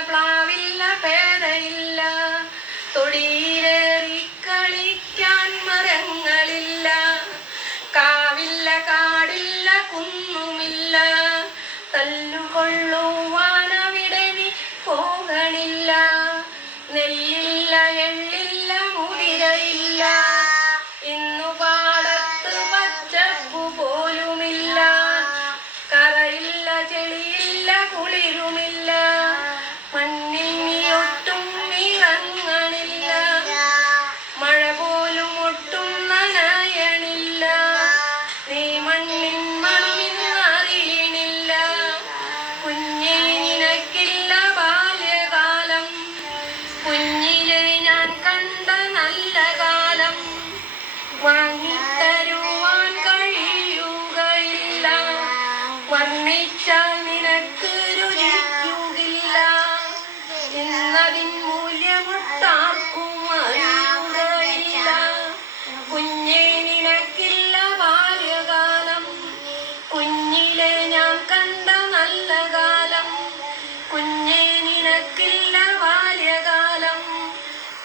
പ്ലാവില്ല പേരയില്ല തൊടിയിലേറി കളിക്കാൻ മരങ്ങളില്ല. കാവില്ല കാടില്ല കുന്നുമില്ല. തല്ലുകൊള്ളുവാനവിടനി പോകണില്ല. നെല്ലി ജനിച്ചാൽ നിനക്ക് രുചിക്കുകയില്ല എന്നതിൻ മൂല്യമൊട്ടാർക്കും അറിയുകയില്ല കുഞ്ഞെ നിനക്കില്ല ബാല്യകാലം. കുഞ്ഞിലെ ഞാൻ കണ്ട നല്ല കാലം. കുഞ്ഞെ നിനക്കില്ല ബാല്യകാലം.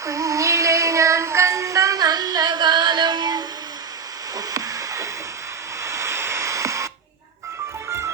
കുഞ്ഞിലെ ഞാൻ കണ്ട നല്ല കാലം.